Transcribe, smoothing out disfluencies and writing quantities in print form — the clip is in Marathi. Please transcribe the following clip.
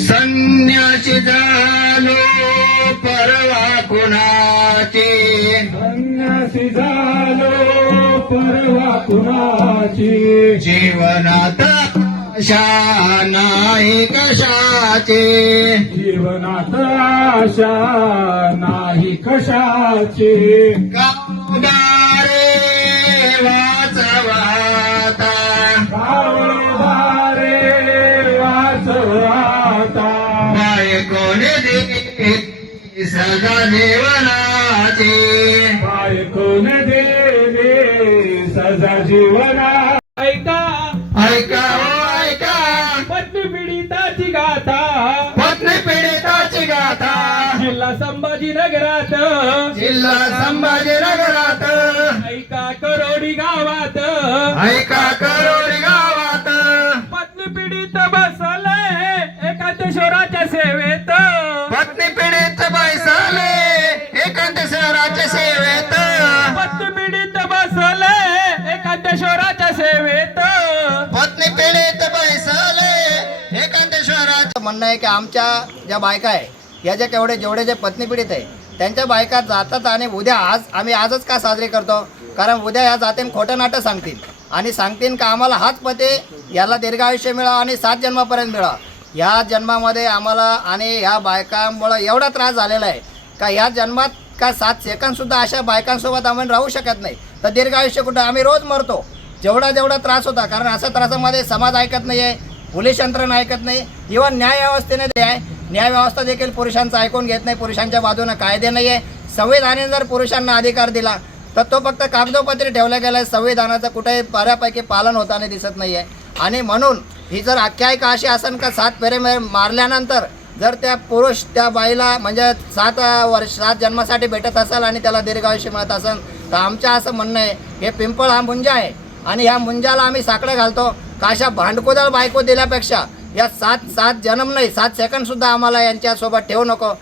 संन्यासी झालो परवा कुणाची, संन्यासी झालो परवा कुणाची, जीवनात आशा नाही कशाची, जीवनात आशा नाही कशाची, गावदारे वाचवाता, गावदारे वाचवाता, बायकोने दिली सदा जीवनाची, बायकोन देणे सजा जीवना. ऐका ऐका हो ऐका, पत्नी पीडिताची गाथा, पत्नी पीडिताची गाथा, जिल्हा संभाजीनगरात, जिल्हा संभाजीनगरात, ऐका करोडी गावात, ऐका करोडी गावात, पत्नी पीडित बसले एकांतेश्वराच्या सेवेत, पत्नी पीडित बैसले एकांतेश्वराच्या सेवेत, पत्नी पीडित बसले एकांतेश्वराच्या सेवेत. पत्नी पीडित बैसले एकांतेश्वराचं म्हणणं आहे की आमच्या ज्या बायका आहे या ज्या जेवढे जे पत्नी पीडित आहे त्यांच्या बायका जातात आणि उद्या आम्ही आजच का साजरी करतो, कारण उद्या या जातीन खोटं नाटं सांगतील आणि सांगतील का आम्हाला हाच पती याला दीर्घायुष्य मिळावं आणि 7 जन्मापर्यंत मिळावं. ह्या जन्मामध्ये आम्हाला आणि ह्या बायकांमुळं एवढा त्रास झालेला आहे का ह्या जन्मात का 7 सेकंदसुद्धा अशा बायकांसोबत आम्ही राहू शकत नाही. तर दीर्घायुष्य कुठं आम्ही रोज मरतो. जेवढा त्रास होता, कारण अशा त्रासामध्ये समाज ऐकत नाही आहे, पोलीस यंत्रणा ऐकत नाही, इव्हन न्यायव्यवस्थेने ते आहे, न्यायव्यवस्था देखील पुरुषांचं ऐकून घेत नाही, पुरुषांच्या बाजूने कायदे नाही आहे. संविधानाने जर पुरुषांना अधिकार दिला तर तो फक्त कागदोपत्री ठेवला गेला आहे, संविधानाचं कुठेही बऱ्यापैकी पालन होताना दिसत नाही आहे. आणि म्हणून ही जर आख्यायिका अशी असेल का 7 फेरे मारल्यानंतर जर त्या पुरुष त्या बाईला म्हणजे 7 जन्मासाठी भेटत असेल आणि त्याला दीर्घायुष्य मिळत असेल तर आमचं असं म्हणणं आहे हे पिंपळ हा मुंजा आहे आणि ह्या मुंजाला आम्ही साकडं घालतो का अशा भांडकुदळ बायको दिल्यापेक्षा या 7 जन्म नाही 7 सेकंदसुद्धा आम्हाला यांच्यासोबत ठेवू नको.